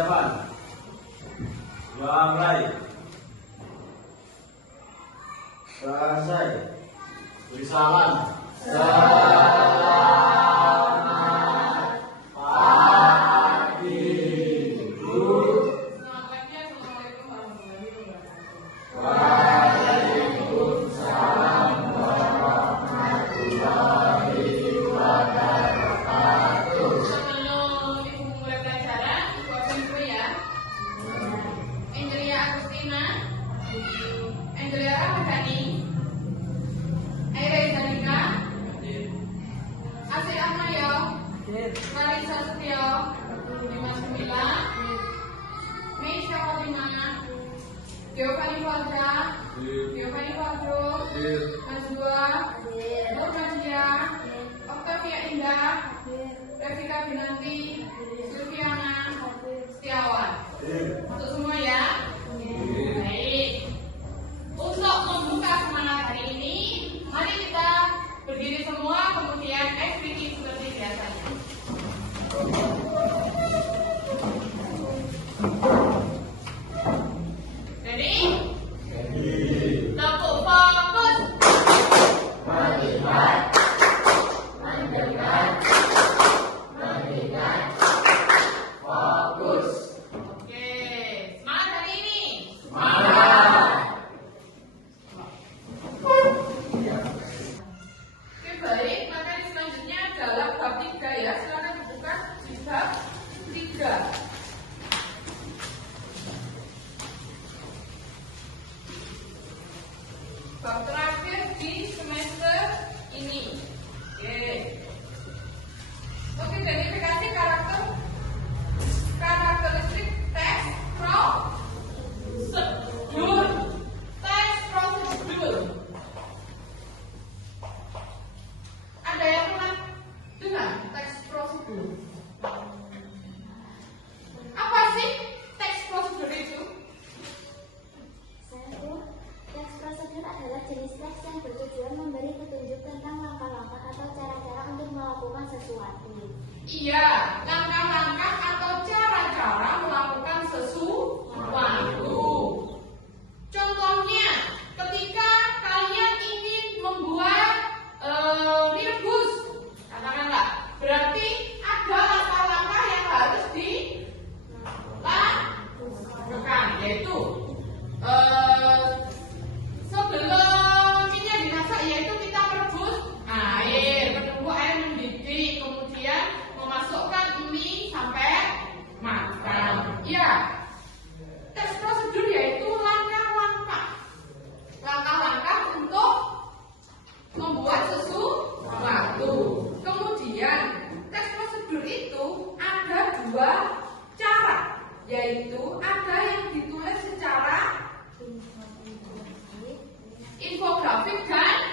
persiapan. Dua mulai. Selesai. Beri salam. Selamat pagi, Bu. Waalaikumsalam warahmatullahi wabarakatuh. Sebelum Ibu mulai pelajaran, Ibu absen dulu ya. Angelia Agustina, Angelia Ramadhani, Aira Izalika, Asri Ahmayo, Marisa Setio, Dimas Gumila, Meisha Fatima, Giovanni Fadra, Giovanni Fadro, Najwa, Nur Nadia, Octavia Indah, Revika Binanti, Silviana, Setiawan. Untuk semua ya. Baik. Untuk membuka semangat hari ini, mari kita berdiri semua, kemudian ekspresi seperti biasanya. Ready? Tepuk fokus. Melihat, mendengar, melihat, fokus. Oke, semangat hari ini. Semangat. Oke, baik. Materi selanjutnya adalah bab 3 ya. Silakan dibuka di bab 3. Bab terakhir di semester ini. Oke, identifikasi karakteristik teks prosedur. Teks prosedur. Ada yang pernah dengar teks prosedur? Apa sih teks prosedur itu? Teks prosedur adalah jenis teks yang bertujuan memberi petunjuk tentang langkah-langkah atau cara-cara untuk melakukan sesuatu. Iya, langkah-langkah atau cara-cara melakukan sesuatu. Contohnya, ketika kalian ingin membuat mie rebus, katakanlah, berarti ada langkah-langkah yang harus dilakukan, yaitu sebelum minyak dimasak, yaitu kita merebus air, menunggu air mendidih, kemudian memasukkan mie sampai matang. Ya, teks prosedur yaitu langkah-langkah untuk membuat sesuatu. Kemudian teks prosedur itu ada 2 cara, yaitu ada yang ditulis secara infografik dan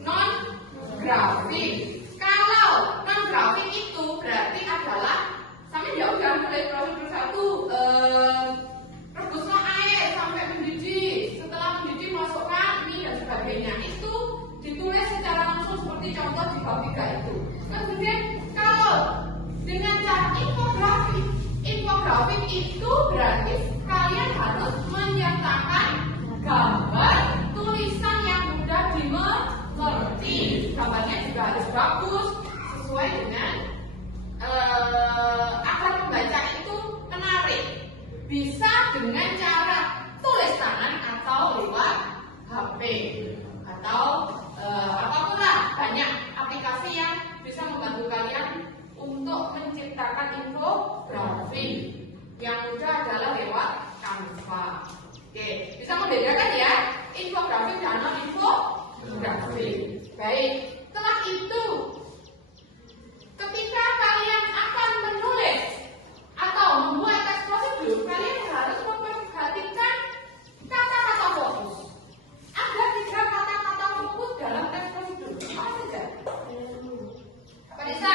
non grafik. Kalau non grafik itu berarti adalah sampai ya udah mulai prosedur 1, rebuslah air sampai mendidih, setelah mendidih masukkan mie dan sebagainya, itu ditulis secara langsung seperti contoh di bab 3 itu. Kemudian kalau dengan cara infografik itu berarti kalian harus menyertakan gambar, tulisan yang mudah dimengerti. Gambarnya juga harus bagus, sesuai dengan agar pembaca itu menarik. Bisa dengan cara tulis tangan atau lewat HP atau apapun lah. Banyak aplikasi yang bisa membantu kalian untuk menciptakan infografik. Yang mudah adalah lewat Canva. Oke, bisa membedakan ya infografik dan non infografik. Baik, setelah itu ketika kalian akan menulis atau membuat teks prosedur, kalian harus memperhatikan kata-kata fokus. Ada 3 kata-kata fokus dalam teks prosedur. Apa saja? Apa Nisa?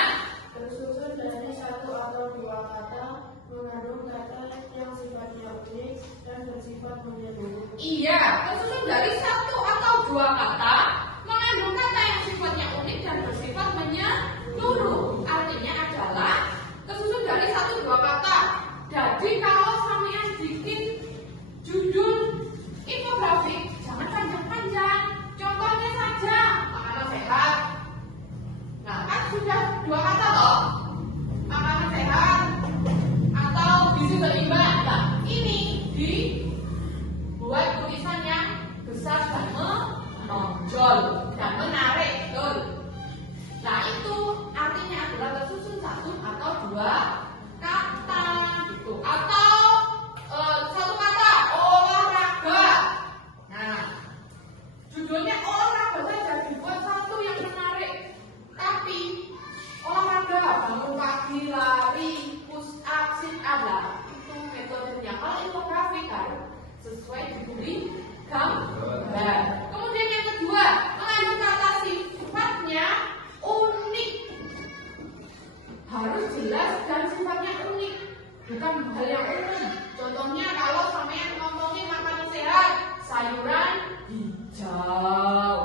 Tersusun dari 1 atau 2 kata, mengandung kata yang sifatnya unik dan bersifat menyeluruh. Iya, tersusun dari 1 atau 2 kata, mengandung kata yang sifatnya unik dan bersifat menyeluruh. Artinya adalah tersusun dari 1-2 kata. Jadi kalau sampean bikin judul infografik jangan panjang-panjang. Contohnya saja makanan sehat. Nah, kan sudah 2 kata toh. Makanan sehat atau gizi seimbang. Nah, ini dibuat tulisan yang besar dan menonjol dan menarik, betul. Nah, itu artinya adalah tersusun 1 atau 2 kata gitu. Atau 1 kata olahraga. Nah, judulnya olahraga saja dibuat 1 yang menarik. Tapi olahraga bangun pagi, lari, push up, sit up lah. Itu metodenya. Kalau infografik harus sesuai diberi gambar. Kemudian yang kedua, mengandung kata sifatnya unik. Harus jelas dan sifatnya unik, bukan hal yang umum. Contohnya kalau sampean ngomongin makanan sehat, sayuran hijau.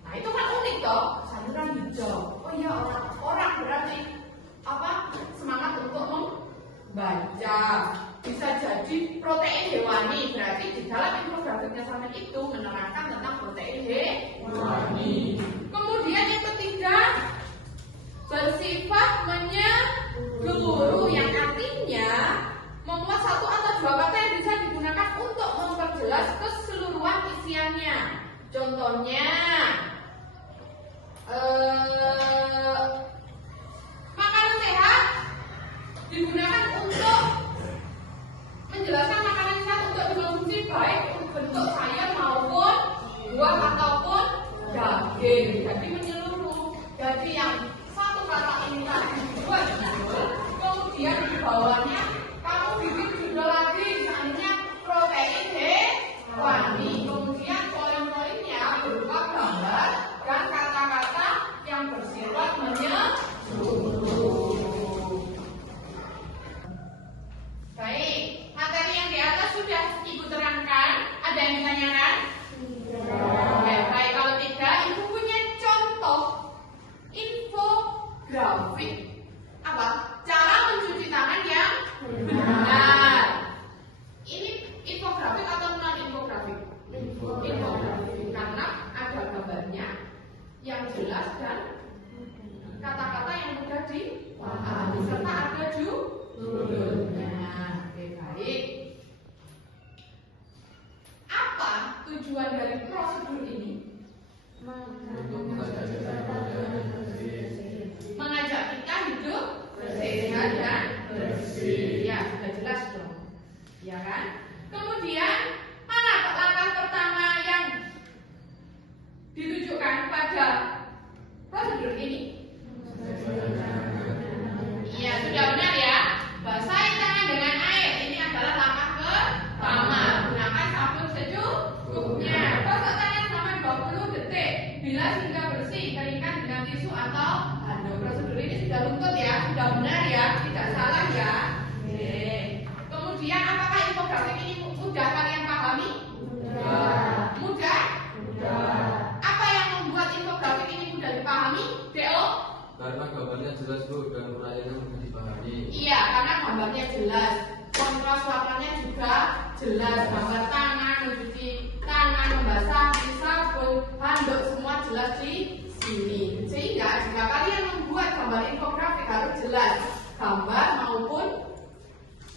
Nah, itu kan unik toh, sayuran hijau. Oh iya, orang berarti apa? Semangat untuk membaca. Bisa jadi protein hewani, berarti di dalam infografiknya sampean itu menerangkan tentang protein hewani. Kemudian yang ketiga, bersifat menyeluruh, yang artinya memuat 1 atau 2 kata yang bisa digunakan untuk memperjelas keseluruhan isiannya. Contohnya makanan sehat digunakan untuk menjelaskan makanan sehat untuk dikonsumsi baik bentuk sayur maupun buah ataupun daging. Jadi menyeluruh. Jadi yang 1 kata ini tadi dibuat judul, kemudian di bawahnya kamu bikin judul lagi, misalnya protein hewani. Kemudian poin-poinnya berupa gambar dan kata-kata yang bersifat menyeluruh. Baik, materi yang di atas sudah Ibu terangkan. Ada yang ditanyakan? Baik, kalau tidak, Ibu punya contoh infografik. Apa? Cara mencuci tangan yang benar. Ini infografik atau non infografik? Infografik, karena ada gambarnya yang jelas dan kata-kata yang mudah dipahami serta ada judulnya. Oke, baik. Apa tujuan dari prosedur ini? Mengajak kita hidup sehat dan bersih. Ya, sudah jelas dong. Ya kan? Kemudian mana langkah pertama yang ditujukan pada prosedur ini? Iya, sudah benar ya. Basahi tangan dengan air. Ini adalah langkah pertama. Gunakan sabun secukupnya. Gosok tangan selama 20 detik. Bilas hingga bersih, keringkan dengan tisu atau handuk. Prosedur ini sudah lengkap ya, sudah benar ya, tidak salah ya. Oke. Kemudian apakah infografik ini mudah kalian pahami? Mudah. Mudah? Mudah. Apa yang membuat infografik ini mudah dipahami? DO? Karena gambarnya jelas Bu dan uraiannya mudah dipahami. Iya, karena gambarnya jelas. Kontras warnanya juga jelas. Gambar tangan, mencuci tangan, membasahi, sabun, handuk, semua jelas di sini. Sehingga jika kalian membuat gambar infografik harus jelas gambar maupun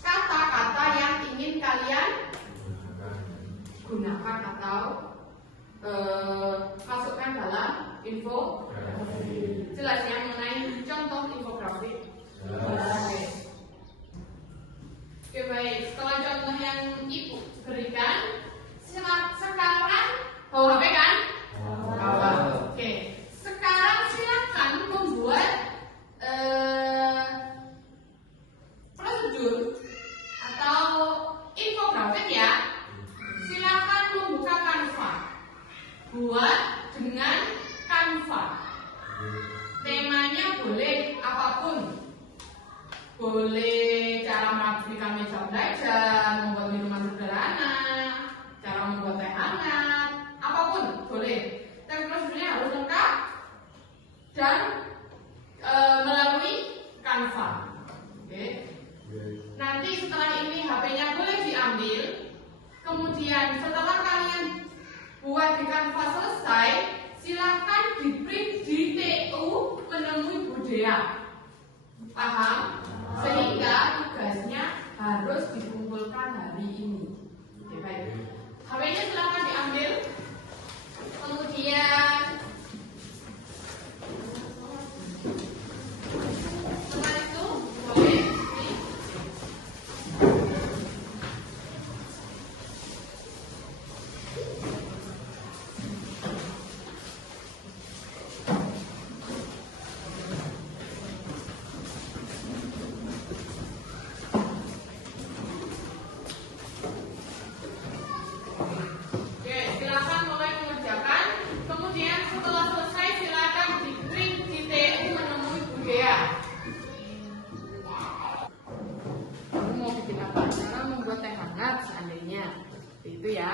kata-kata yang ingin kalian gunakan atau masukkan dalam infografik. Jelas ya mengenai contoh infografik. Oke, baik. Setelah contoh yang Ibu berikan, sekarang bawa HP kan? Bawa. Oke. Sekarang silakan membuat prosedur atau infografik ya. Silakan membuka Canva. Buat dengan Canva. Temanya boleh apapun. Boleh cara merapikan meja belajar, membuat minuman sederhana, cara membuat teh hangat, apapun boleh. Tapi prosedurnya harus lengkap dan melalui Canva. Oke. Nanti setelah ini HP-nya boleh diambil. Kemudian setelah kalian buat di Canva selesai, silakan di print di TU menemui Bu Dea. Paham? Sehingga tugasnya harus dikumpulkan hari ini. Oke, baik. HP-nya silakan diambil. Kemudian setelah itu boleh itu ya.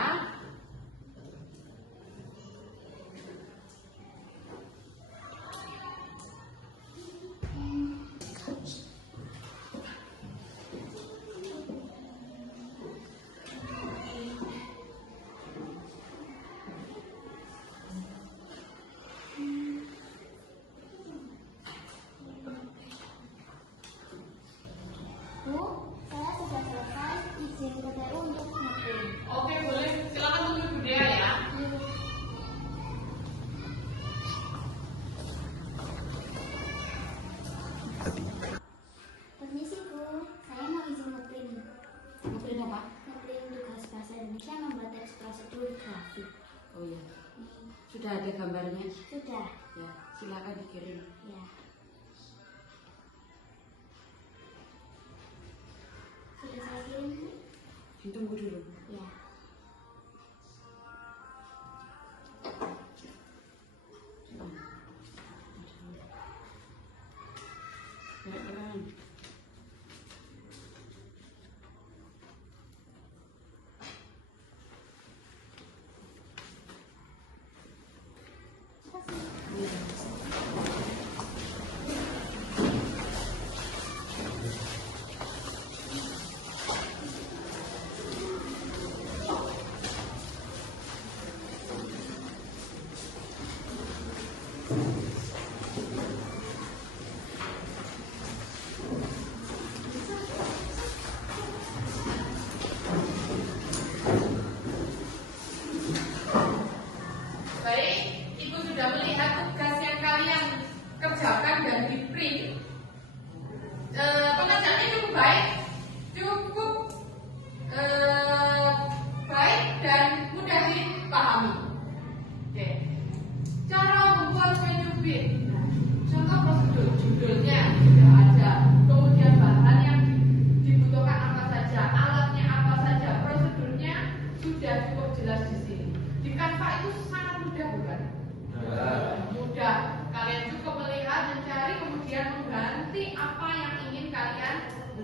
Bu, saya sudah selesai. Izin ke TU untuk ngeprint. Oke, boleh. Silakan tunggu Bu Dea ya. Permisi Bu, saya mau izin ngeprint. Ngeprint apa? Ngeprint tugas bahasa Indonesia membuat teks prosedur grafik. Oh iya. Sudah ada gambarnya? Sudah. Ya, silakan dikirim. Ya. Sudah saya kirim Bu? Ditunggu dulu. Ya. Baik, Ibu sudah melihat tugas yang kalian kerjakan dan di print. Pengerjaannya cukup baik, cukup baik dan mudah dipahami. Oke, cara membuat menu bin. Contoh prosedur, judulnya sudah ada, kemudian bahan yang dibutuhkan apa saja, alatnya apa saja, prosedurnya sudah cukup jelas di sini. Di Canva itu sangat mudah bukan? Mudah. Kalian cukup melihat, mencari, kemudian mengganti apa yang ingin kalian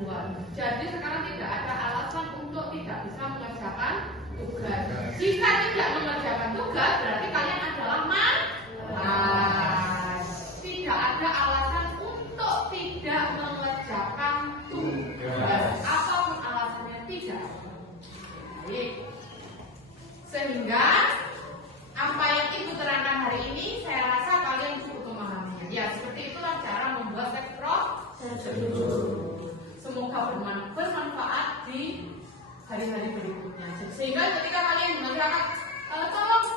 buat. Jadi sekarang tidak ada alasan untuk tidak bisa mengerjakan tugas. Jika tidak mengerjakan tugas, berarti kalian adalah malas. Tidak ada alasan untuk tidak mengerjakan tugas. Apapun alasannya tidak. Baik. Sehingga apa yang Ibu terangkan hari ini, saya rasa kalian cukup memahaminya. Ya, seperti itulah cara membuat teks prosedur. Semoga bermanfaat di hari-hari berikutnya. Sehingga ketika kalian mengerjakan, tolong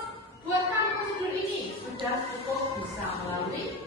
buatkan prosedur ini, sudah cukup bisa melalui